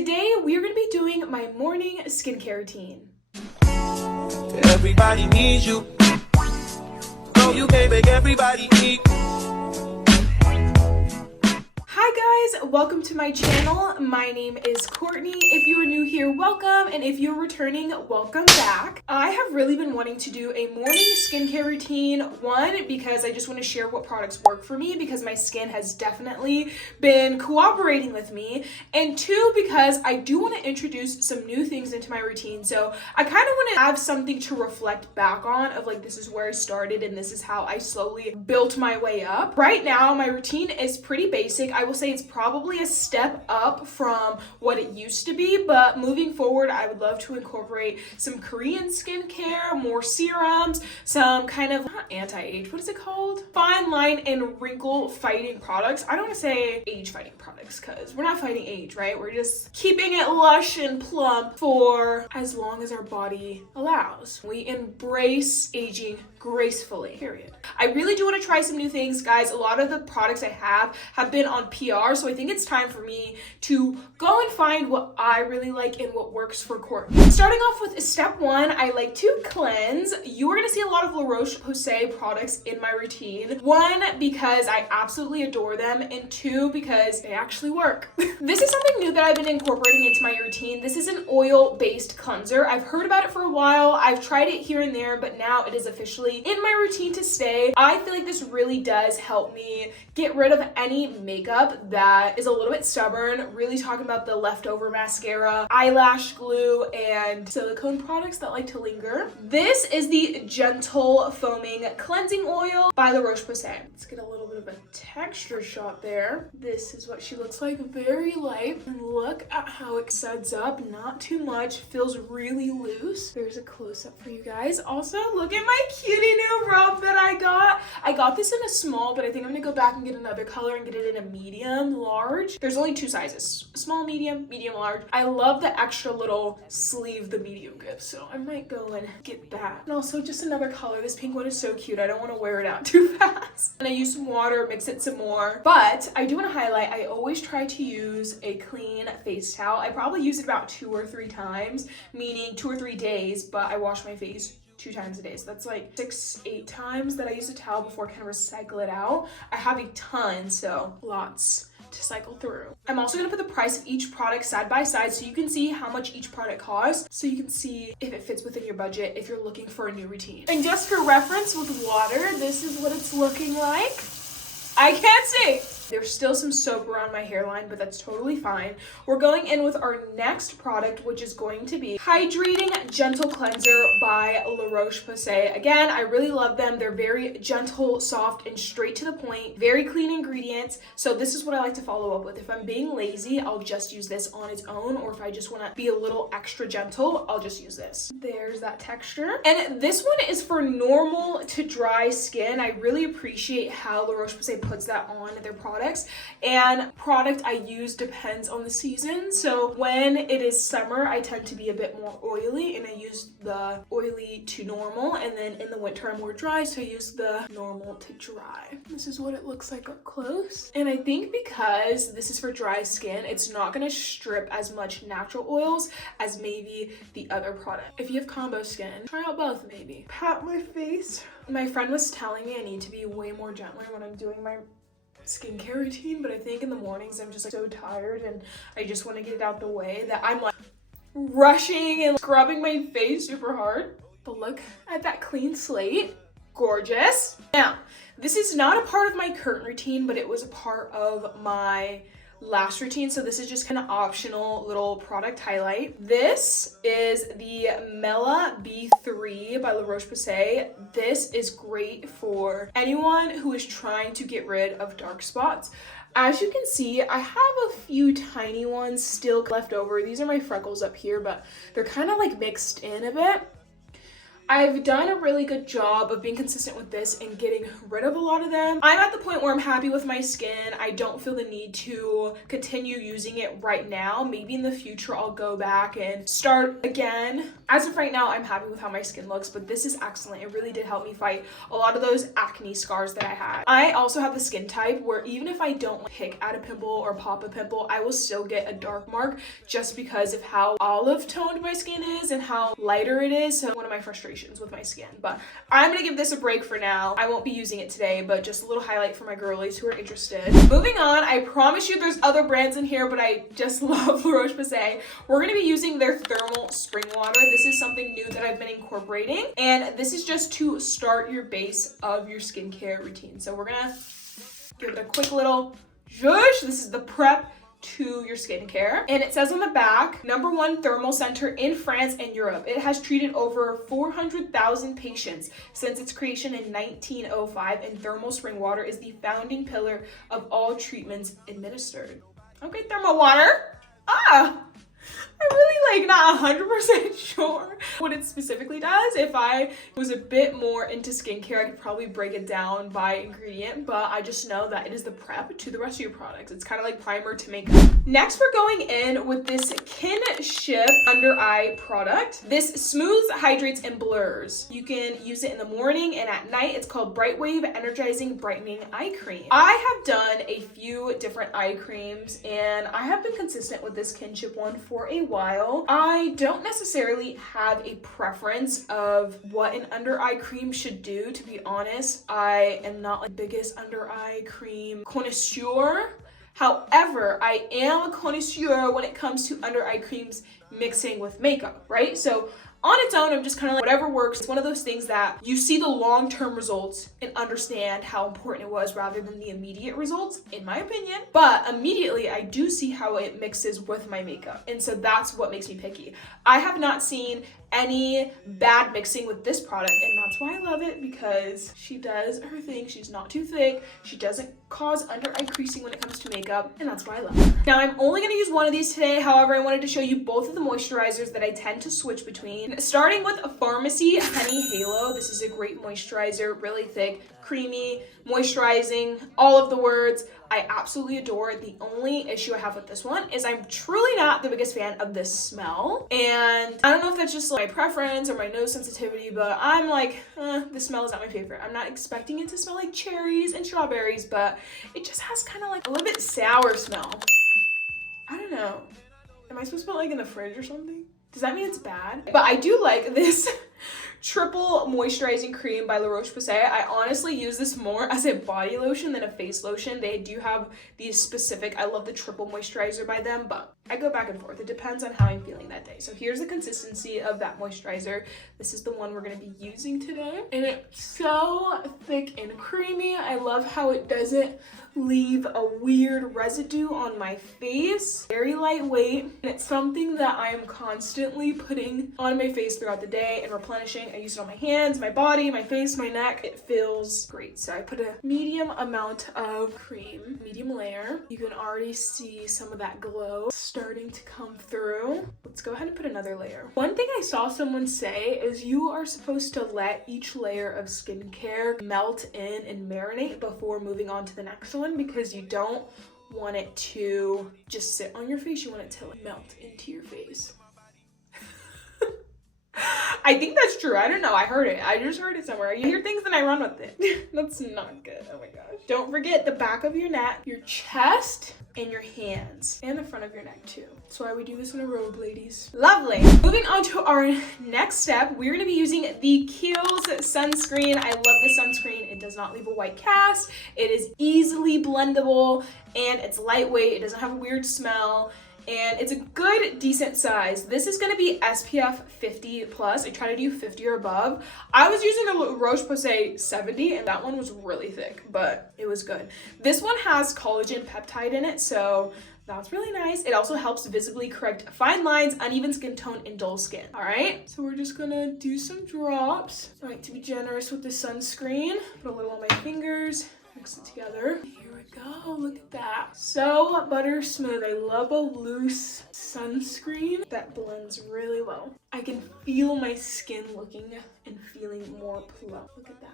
Today we are going to be doing my morning skincare routine. Everybody needs you. Oh, you baby, everybody needs. Hi guys, welcome to my channel. My name is Courtney. If you are new here, welcome, and if you're returning, welcome back. I have really been wanting to do a morning skincare routine. One, because I just want to share what products work for me because my skin has definitely been cooperating with me, and two, because I do want to introduce some new things into my routine. So I kind of want to have something to reflect back on of like, this is where I started and this is how I slowly built my way up. Right now, my routine is pretty basic. I will say it's probably a step up from what it used to be, but moving forward, I would love to incorporate some Korean skincare, more serums, some kind of, not anti-age, what is it called? Fine line and wrinkle fighting products. I don't want to say age fighting products because we're not fighting age, right? We're just keeping it lush and plump for as long as our body allows. We embrace aging gracefully, period. I really do want to try some new things, guys. A lot of the products I have been on PR, so I think it's time for me to go and find what I really like and what works for Courtney. Starting off with step one, I like to cleanse. You are going to see a lot of Roche-Posay products in my routine. One, because I absolutely adore them, and two, because they actually work. This is something new that I've been incorporating into my routine. This is an oil-based cleanser. I've heard about it for a while. I've tried it here and there, but now it is officially in my routine to stay. I feel like this really does help me get rid of any makeup that is a little bit stubborn. Really talking about the leftover mascara, eyelash glue, and silicone products that like to linger. This is the Gentle Foaming Cleansing Oil by the Roche-Posay. Let's get a little bit of a texture shot there. This is what she looks like, very light. And look at how it suds up, not too much, feels really loose. There's a close-up for you guys. Also, look at my cutie new robe that I got. I got this in a small, but I think I'm gonna go back and get another color and get it in a medium large. There's only two sizes, small, medium, medium large. I love the extra little sleeve the medium gives, so I might go and get that. And also just another color. This pink one is so cute. I don't want to wear it out too fast. And I use some water, mix it some more. But I do want to highlight, I always try to use a clean face towel. I probably use it about 2 or 3 times, meaning 2 or 3 days, but I wash my face 2 times a day. So that's like 6-8 times that I use a towel before I kind of recycle it out. I have a ton, so lots to cycle through. I'm also gonna put the price of each product side by side so you can see how much each product costs, so you can see if it fits within your budget if you're looking for a new routine. And just for reference with water, this is what it's looking like. I can't see. There's still some soap around my hairline, but that's totally fine. We're going in with our next product, which is going to be Hydrating Gentle Cleanser by La Roche-Posay. Again, I really love them. They're very gentle, soft, and straight to the point. Very clean ingredients. So this is what I like to follow up with. If I'm being lazy, I'll just use this on its own, or if I just want to be a little extra gentle, I'll just use this. There's that texture. And this one is for normal to dry skin. I really appreciate how La Roche-Posay puts that on their products. And product I use depends on the season. So when it is summer, I tend to be a bit more oily, and I use the oily to normal. And then in the winter, I'm more dry, so I use the normal to dry. This is what it looks like up close. And I think because this is for dry skin, it's not gonna strip as much natural oils as maybe the other product. If you have combo skin, try out both maybe. Pat my face. My friend was telling me I need to be way more gentler when I'm doing my skincare routine, but I think in the mornings I'm just like so tired and I just want to get it out the way that I'm like rushing and scrubbing my face super hard. But look at that clean slate. Gorgeous. Now, this is not a part of my current routine, but it was a part of my last routine, so this is just kind of optional little product highlight. This is the Mela B3 by La Roche-Posay. This is great for anyone who is trying to get rid of dark spots. As you can see, I have a few tiny ones still left over. These are my freckles up here, but they're kind of like mixed in a bit. I've done a really good job of being consistent with this and getting rid of a lot of them. I'm at the point where I'm happy with my skin. I don't feel the need to continue using it right now. Maybe in the future I'll go back and start again. As of right now, I'm happy with how my skin looks, but this is excellent. It really did help me fight a lot of those acne scars that I had. I also have the skin type where even if I don't pick at a pimple or pop a pimple, I will still get a dark mark just because of how olive toned my skin is and how lighter it is. So one of my frustrations with my skin, but I'm gonna give this a break for now. I won't be using it today, but just a little highlight for my girlies who are interested. Moving on, I promise you there's other brands in here, but I just love Roche-Posay. We're gonna be using their thermal spring water. This is something new that I've been incorporating, and this is just to start your base of your skincare routine. So we're gonna give it a quick little zhuzh. This is the prep to your skincare, and it says on the back, #1 thermal center in France and Europe. It has treated over 400,000 patients since its creation in 1905, and thermal spring water is the founding pillar of all treatments administered. Okay, thermal water. I'm really not 100% sure what it specifically does. If I was a bit more into skincare, I could probably break it down by ingredient, but I just know that it is the prep to the rest of your products. It's kind of like primer to makeup. Next, we're going in with this Kinship under eye product. This smooths, hydrates, and blurs. You can use it in the morning and at night. It's called Brightwave Energizing Brightening Eye Cream. I have done a few different eye creams, and I have been consistent with this Kinship one for a while. I don't necessarily have a preference of what an under eye cream should do, to be honest. I am not the biggest under eye cream connoisseur. However, I am a connoisseur when it comes to under eye creams mixing with makeup, right? So on its own, I'm just kind of like, whatever works. It's one of those things that you see the long-term results and understand how important it was rather than the immediate results, in my opinion. But immediately, I do see how it mixes with my makeup. And so that's what makes me picky. I have not seen any bad mixing with this product, and that's why I love it, because she does her thing. She's not too thick. She doesn't cause under eye creasing when it comes to makeup, and that's why I love it. Now, I'm only going to use one of these today. However, I wanted to show you both of the moisturizers that I tend to switch between. Starting with a Farmacy Honey Halo. This is a great moisturizer, really thick, creamy, moisturizing, all of the words. I absolutely adore it. The only issue I have with this one is I'm truly not the biggest fan of this smell. And I don't know if that's just my preference or my nose sensitivity, but I'm like, the smell is not my favorite. I'm not expecting it to smell like cherries and strawberries, but it just has kind of like a little bit sour smell. I don't know. Am I supposed to put it like in the fridge or something? Does that mean it's bad? But I do like this triple moisturizing cream by Roche-Posay. I honestly use this more as a body lotion than a face lotion. They do have these specific, I love the triple moisturizer by them, but I go back and forth. It depends on how I'm feeling that day. So here's the consistency of that moisturizer. This is the one we're gonna be using today. And it's so thick and creamy. I love how it doesn't leave a weird residue on my face. Very lightweight. And it's something that I am constantly putting on my face throughout the day and replenishing. I use it on my hands, my body, my face, my neck. It feels great. So I put a medium amount of cream, medium layer. You can already see some of that glow starting to come through. Let's go ahead and put another layer. One thing I saw someone say is you are supposed to let each layer of skincare melt in and marinate before moving on to the next one, because you don't want it to just sit on your face. You want it to melt into your face. I think that's true. I don't know. I heard it. I just heard it somewhere. You hear things and I run with it. That's not good. Oh my gosh. Don't forget the back of your neck, your chest, and your hands. And the front of your neck too. That's why we do this in a robe, ladies. Lovely. Moving on to our next step, we're going to be using the Kiehl's sunscreen. I love this sunscreen. It does not leave a white cast. It is easily blendable and it's lightweight. It doesn't have a weird smell. And it's a good, decent size. This is going to be SPF 50 plus. I try to do 50 or above. I was using a Roche-Posay 70, and that one was really thick, but it was good. This one has collagen peptide in it, so that's really nice. It also helps visibly correct fine lines, uneven skin tone, and dull skin. All right, so we're just gonna do some drops. I like to be generous with the sunscreen. Put a little on my fingers, mix it together. Go, look at that. So butter smooth. I love a loose sunscreen. sunscreen that blends really well. I can feel my skin looking and feeling more plump. Look at that.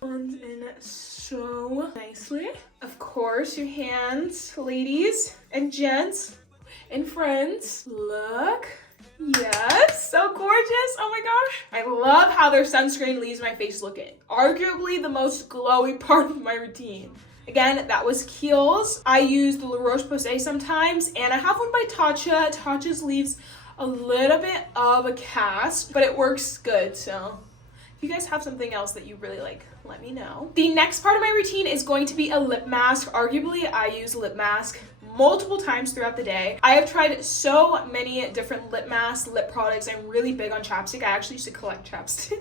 Blends in so nicely. Of course, your hands, ladies and gents and friends. Look. Yes, so gorgeous. Oh my gosh. I love how their sunscreen leaves my face looking. Arguably the most glowy part of my routine. Again, that was Kiehls. I use the Roche-Posay sometimes, and I have one by Tatcha. Tatcha's leaves a little bit of a cast, but it works good, so if you guys have something else that you really like, let me know. The next part of my routine is going to be a lip mask. Arguably, I use lip mask multiple times throughout the day. I have tried so many different lip masks, lip products. I'm really big on chapstick. I actually used to collect chapsticks.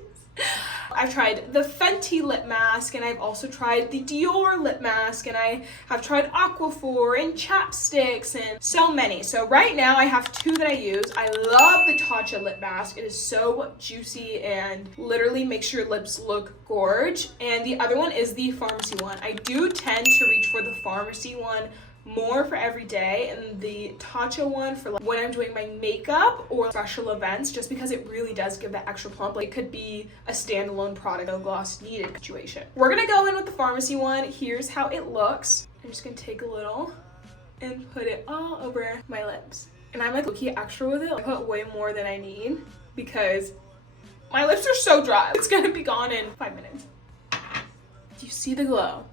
I've tried the Fenty lip mask, and I've also tried the Dior lip mask, and I have tried Aquaphor and chapsticks and so many. So right now I have two that I use. I love the Tatcha lip mask. It is so juicy and literally makes your lips look gorge. And the other one is the Farmacy one. I do tend to reach for the Farmacy one more for every day, and the Tatcha one for like when I'm doing my makeup or special events, just because it really does give that extra plump. Like, it could be a standalone product, no gloss needed situation. We're gonna go in with the Farmacy one. Here's how it looks. I'm just gonna take a little and put it all over my lips, and I'm like low-key extra with it. I put way more than I need because my lips are so dry. It's gonna be gone in 5 minutes. Do you see the glow?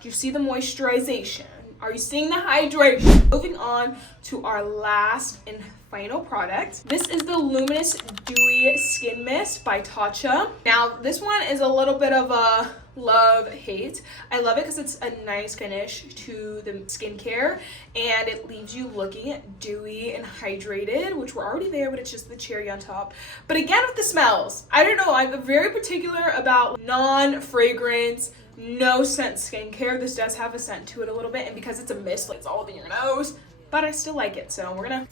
Do you see the moisturization? Are you seeing the hydration? Moving on to our last and final product. This is the Luminous Dewy Skin Mist by Tatcha. Now, this one is a little bit of a love-hate. I love it because it's a nice finish to the skincare, and it leaves you looking dewy and hydrated, which we're already there, but it's just the cherry on top. But again, with the smells, I don't know, I'm very particular about non-fragrance, no scent skincare. This does have a scent to it a little bit, and because it's a mist, like, it's all in your nose, but I still like it. So we're gonna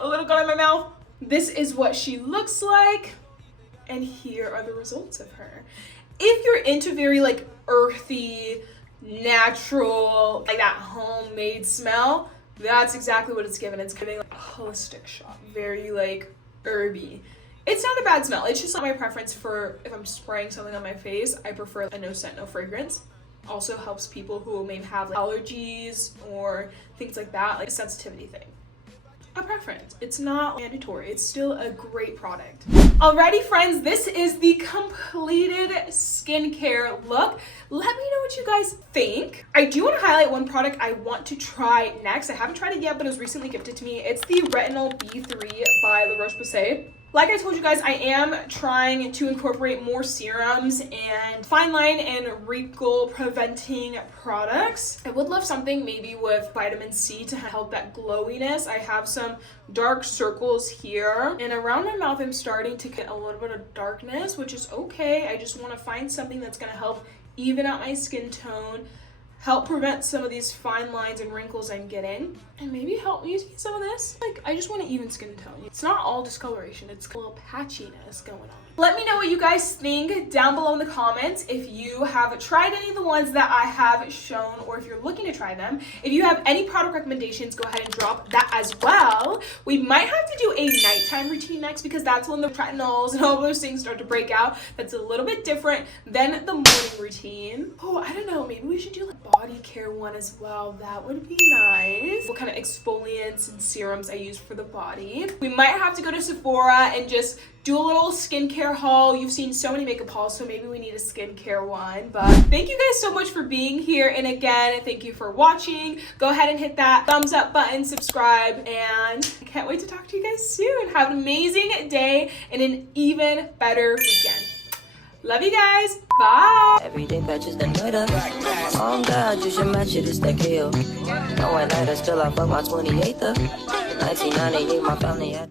a little got in my mouth. This is what she looks like, and here are the results of her. If you're into very like earthy, natural, like that homemade smell, that's exactly what it's giving. It's giving like a holistic shop, very like herby. It's not a bad smell. It's just not my preference for if I'm spraying something on my face. I prefer a no scent, no fragrance. Also helps people who may have like allergies or things like that, like a sensitivity thing. A preference. It's not mandatory. It's still a great product. Alrighty, friends, this is the completed skincare look. Let me know what you guys think. I do want to highlight one product I want to try next. I haven't tried it yet, but it was recently gifted to me. It's the Retinol B3 by Roche-Posay. Like I told you guys, I am trying to incorporate more serums and fine line and wrinkle preventing products. I would love something maybe with vitamin C to help that glowiness. I have some dark circles here, and around my mouth I'm starting to get a little bit of darkness, which is okay. I just want to find something that's going to help even out my skin tone, help prevent some of these fine lines and wrinkles I'm getting, and maybe help me see some of this. Like, I just want an even skin tone. It's not all discoloration, it's a little patchiness going on. Let me know what you guys think down below in the comments. If you have tried any of the ones that I have shown, or if you're looking to try them. If you have any product recommendations, go ahead and drop that as well. We might have to do a nighttime routine next, because that's when the retinols and all those things start to break out. That's a little bit different than the morning routine. Oh, I don't know, maybe we should do like body care one as well. That would be nice. What kind of exfoliants and serums I use for the body. We might have to go to Sephora and just do a little skincare haul. You've seen so many makeup hauls, so maybe we need a skincare one. But thank you guys so much for being here, and again, thank you for watching. Go ahead and hit that thumbs up button, subscribe, and I can't wait to talk to you guys soon. Have an amazing day and an even better weekend. Love you guys. Bye. Everyday patches the murder. Oh God, you should match it, it's the Kiehl. No one night, still I fuck my 28th. 1998, my family had